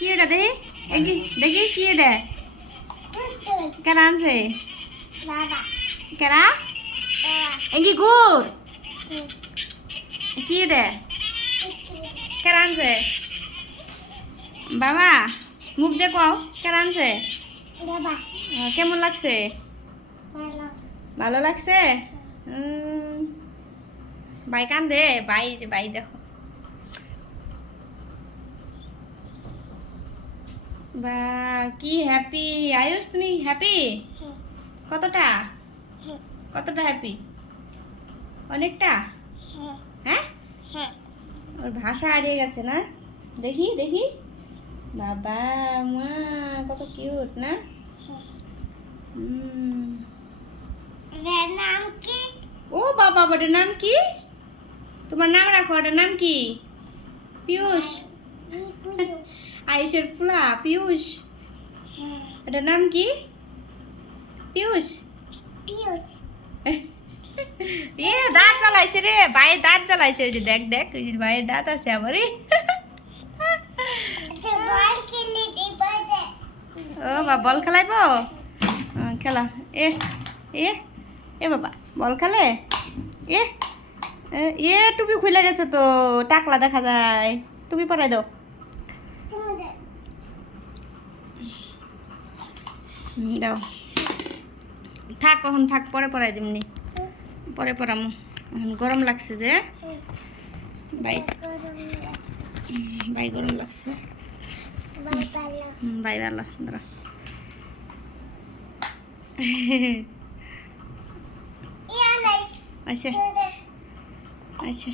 কি এটা দেখি দেখি দেখি কি এটা কেরা আনছে কেরা এগি গুড় কি এটা কেরা আনছে বাবা মুখ দেখাও কেরা আনছে কেমন লাগছে ভালো লাগছে ভাই কান্দে ভাই যে ভাই দেখো বা কি হ্যাপি আয়ুষ তুমি হ্যাপি কতটা কতটা হ্যাপি অনেকটা হ্যাঁ ওর ভাষা হারিয়ে গেছে না দেখি দেখি বাবা মা কত কিউট না নাম কি ও বাবা ওটার নাম কি তোমার নাম রাখো ওটার নাম কি পিয়ুষ আয়ুষের ফুলা পিয়ুষ এটার নাম কি পিয়ুষ এ দাঁত জ্বালাইছে রে ভাই দাঁত জ্বালাইছে ওই যে দেখ দেখ ওই যে ভাইয়ের দাঁত আছে আবার ও বাবা বল খেলাইবো খেলা এ এ এ বাবা বল খেলে এ এ টুপি খুলে গেছে তো টাকলা দেখা যায় টুপি পরাই দাও দাও থাক কখন থাক পরে পরাই দিমনি পরে পরামু এখন গরম লাগছে যে বাই বাই গরম লাগছে বাই ভালো দাঁড়া আচ্ছা আচ্ছা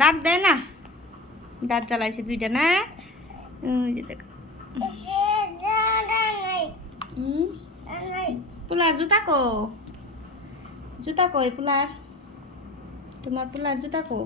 দাঁত দেয় না দাঁত জ্বালাইছে দুইটা না ওই যে দেখ পুলার জুতা কো জুতা কই পুলার তোমার পুলার জুতা কো